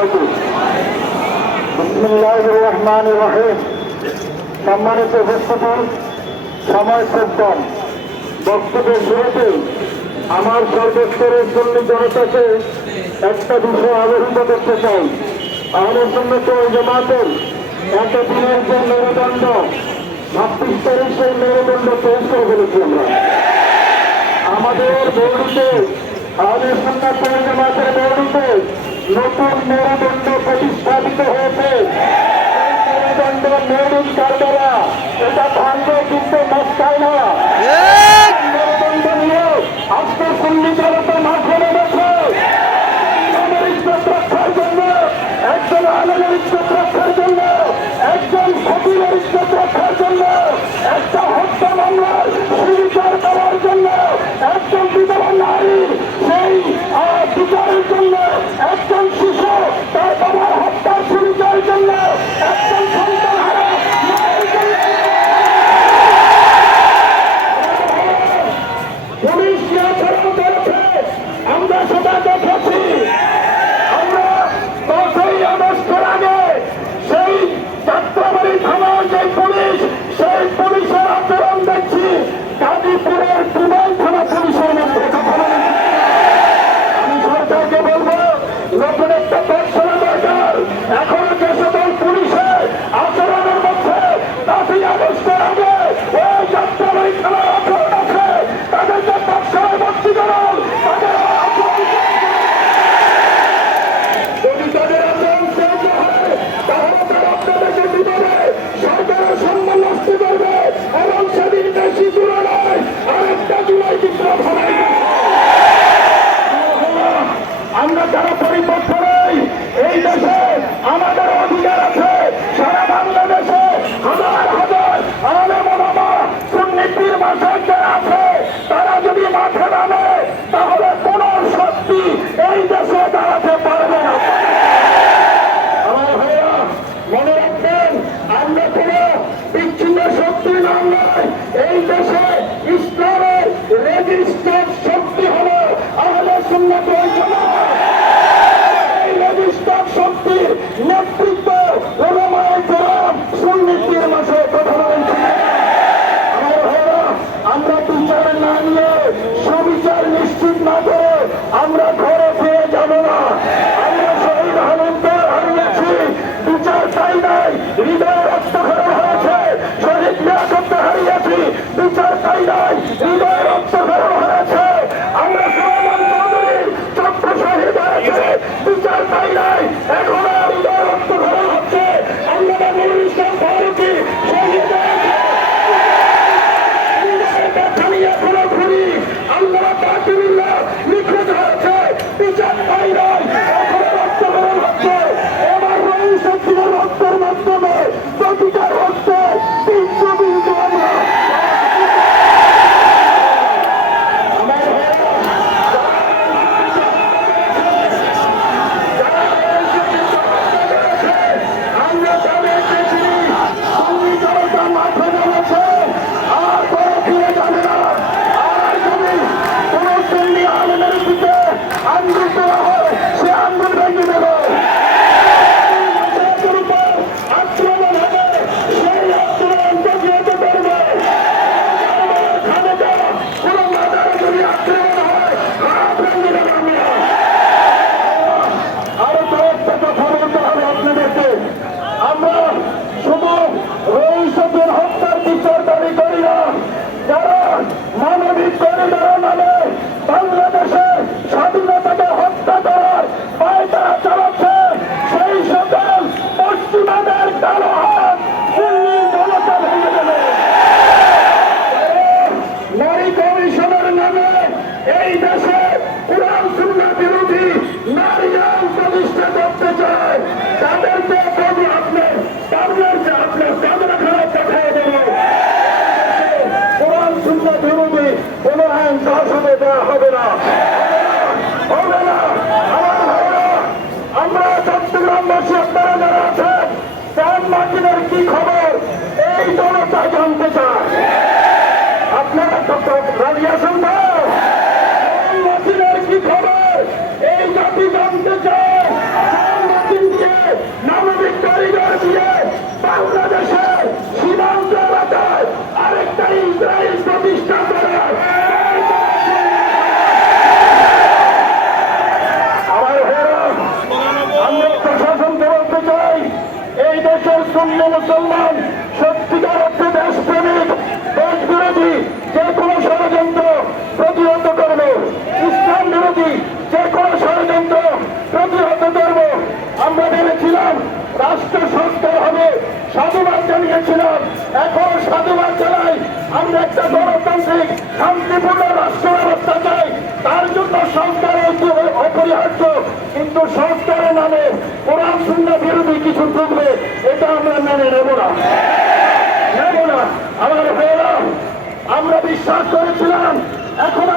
হয়েছে বিসমুল্লাহ রহমান রহিম সম্মানিত উপস্থিতি, সময় সজ্জন বক্তব্যের শুরুতে আমার সর্বস্তরের জন্য জনতাকে একটা বিষয় আলোচিত করতে চাই। আমাদের জন্য কেউ জমাতের একটা যে মেরুদণ্ড ছাব্বিশ তারিখ সেই মেরুদণ্ড চেঞ্জ করে ফেলেছি আমরা। আমাদের বৌড়িতে আমাদের সন্ধ্যা জামাতের নতুন মেরুদণ্ড প্রতিষ্ঠা এখন নেত্রী கையெழுத்து মুসলমান সংস্কারের নামে কোরআন সুন্দর বিরোধী কিছু ঢুকবে এটা আমরা মেনে নেব না। নেব না। আমার আমরা বিশ্বাস করেছিলাম, এখন